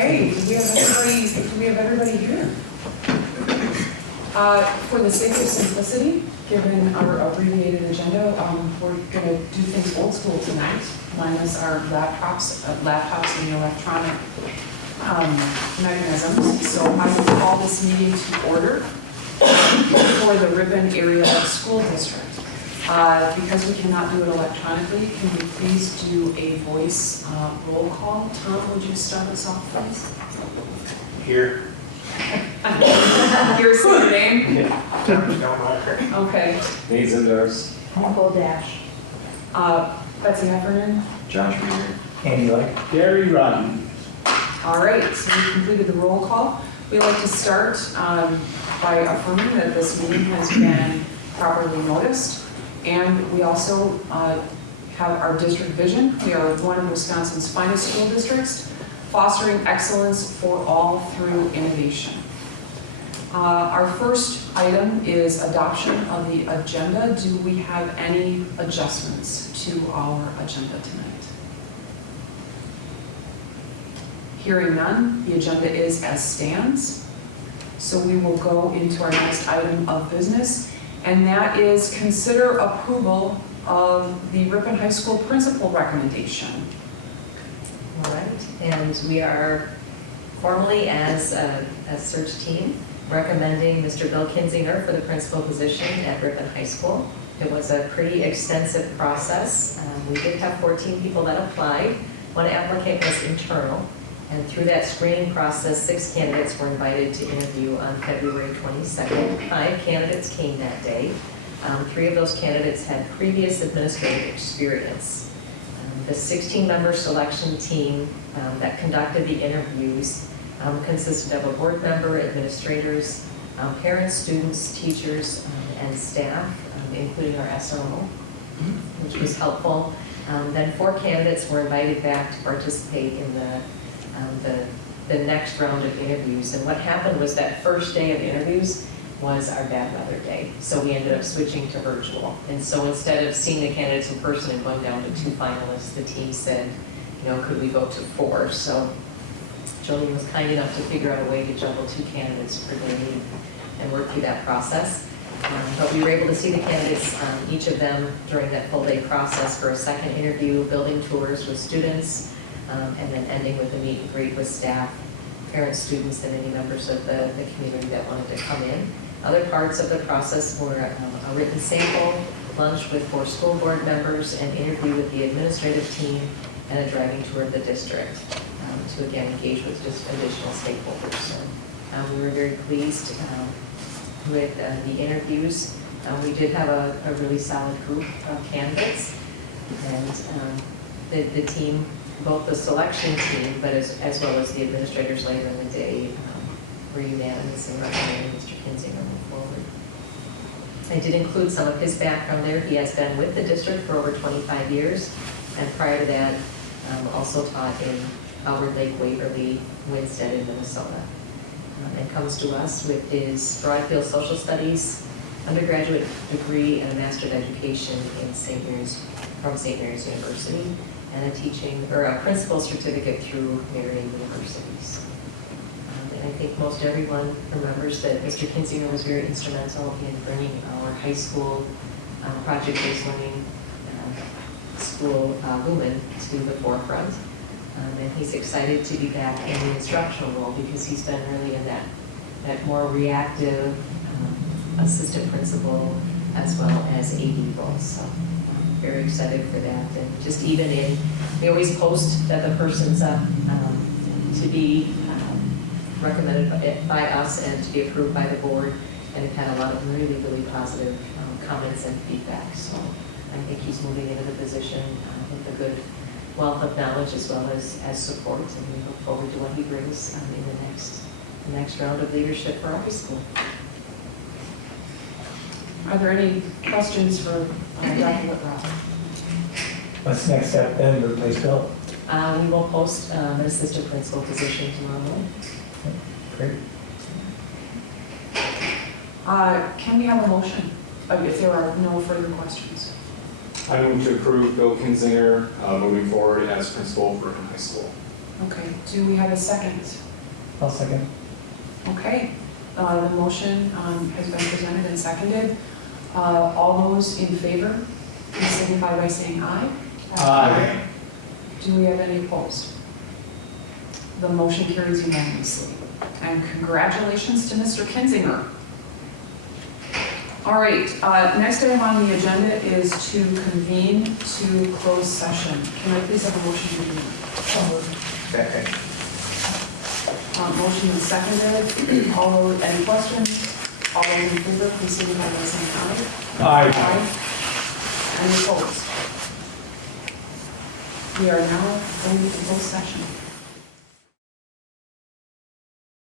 Okay, do we have everybody here? For the sake of simplicity, given our abbreviated agenda, we're going to do things old school tonight, minus our laptops and the electronic mechanisms. So I will call this meeting to order for the Ripon Area School District. Because we cannot do it electronically, can we please do a voice roll call? Tom, would you start us off, please? Here. Here's your name. Yeah. Okay. Needs indoors. Nicole Dash. Betsy Heffernan. Josh Reader. Andy like. Gary Rodden. All right, so we completed the roll call. We like to start by affirming that this meeting has been properly noticed. And we also have our district vision. We are one of Wisconsin's finest school districts, fostering excellence for all through innovation. Our first item is adoption of the agenda. Do we have any adjustments to our agenda tonight? Hearing none, the agenda is as stands. So we will go into our next item of business, and that is consider approval of the Ripon High School principal recommendation. All right, and we are formally as a search team recommending Mr. Bill Kinzinger for the principal position at Ripon High School. It was a pretty extensive process. We did have 14 people that applied. One applicant was internal, and through that screening process, 6 candidates were invited to interview on February 22nd. 5 candidates came that day. 3 of those candidates had previous administrative experience. The 16-member selection team that conducted the interviews consisted of a board member, administrators, parents, students, teachers, and staff, including our SRO, which was helpful. Then 4 candidates were invited back to participate in the next round of interviews. And what happened was that first day of interviews was our bad weather day. So we ended up switching to virtual. And so instead of seeing the candidates in person and going down to 2 finalists, the team said, could we go to 4? So Jolene was kind enough to figure out a way to juggle 2 candidates per day and work through that process. But we were able to see the candidates, each of them during that full day process for a second interview, building tours with students, and then ending with a meet and greet with staff, parents, students, and any members of the community that wanted to come in. Other parts of the process were a written sample, lunch with 4 school board members, an interview with the administrative team, and a driving tour of the district to again engage with just additional stakeholders. So we were very pleased with the interviews. We did have a really solid group of candidates, and the team, both the selection team, but as well as the administrators later in the day, were unanimous in recommending Mr. Kinzinger move forward. I did include some of his background there. He has been with the district for over 25 years, and prior to that, also taught in Albert Lake, Waverly, Winstead in Minnesota. And comes to us with his Broadfield Social Studies undergraduate degree and a Master's of Education in from St. Mary's University, and a principal certificate through Marian Universities. And I think most everyone remembers that Mr. Kinzinger was very instrumental in bringing our high school project-based learning school lumen to the forefront. And he's excited to be back in the instructional role because he's been really in that more reactive assistant principal as well as AD role. So very excited for that. And just even we always post that the person's up to be recommended by us and to be approved by the board. And we've had a lot of really, really positive comments and feedback. So I think he's moving into the position with a good wealth of knowledge as well as support, and we look forward to what he brings in the next round of leadership for our high school. Are there any questions for Dr. Whitrock? What's the next step then to replace Bill? We will post an assistant principal position tomorrow morning. Great. Can we have a motion if there are no further questions? I move to approve Bill Kinzinger moving forward as principal for Ripon High School. Okay, do we have a second? I'll second. Okay, the motion has been presented and seconded. All those in favor, please signify by saying aye. Aye. Do we have any opposed? The motion carries unanimously. And congratulations to Mr. Kinzinger. All right, next item on the agenda is to convene to close session. Can I please have a motion to convene? Second. Motion is seconded. All those, any questions? All those in favor, please signify by saying aye. Aye. Any opposed? We are now going to close session.